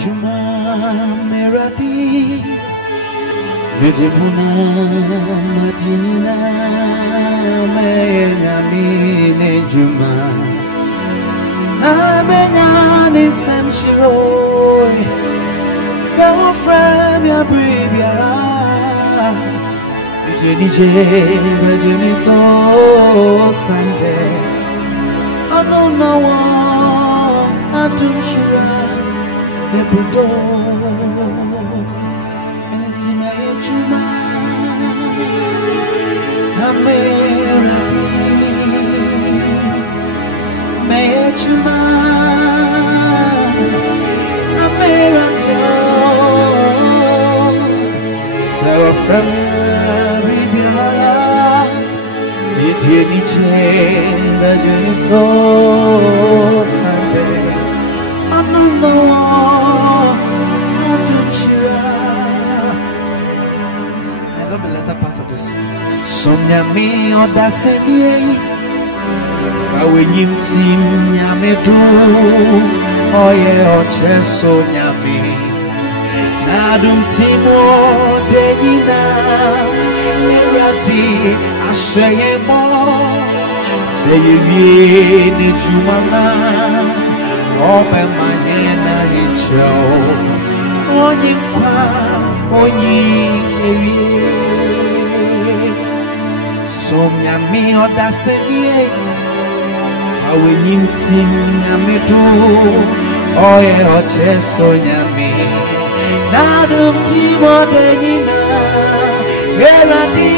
Juma Merati Medibuna Madina Menyamine Juma Na Menyani Samshiroi Sawa Frem ya Bribia Jenny so Sunday Anona Atum Shura Ebudo Ntime Juma Amerati Meye Juma Amerati So from Jenny so Sunday Anona Atum Shura. I love the latter part of this. Sonya me odaseni fa wenyim sim nyame do oye oche sonya me na dum timo denina erati asheye mo say ye ni jumana open my hand and show onye kwa onye ewie Somnya me odaseni fa wenyim sim nyame do oye oche sonya me na dum timo denina erati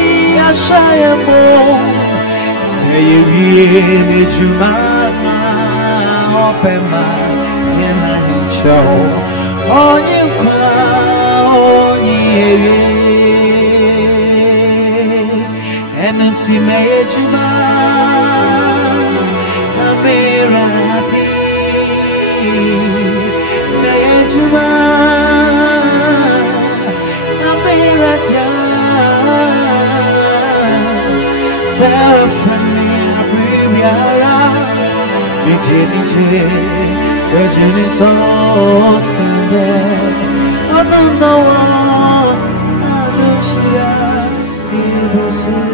asheye mo say ye ni jumana open my hand and show onye kwa onye ewie Enunti meye juma Amerati meye juma Amerata Safrani Abrimiara Virginia so Sunday Anona Atum Shura Ibusu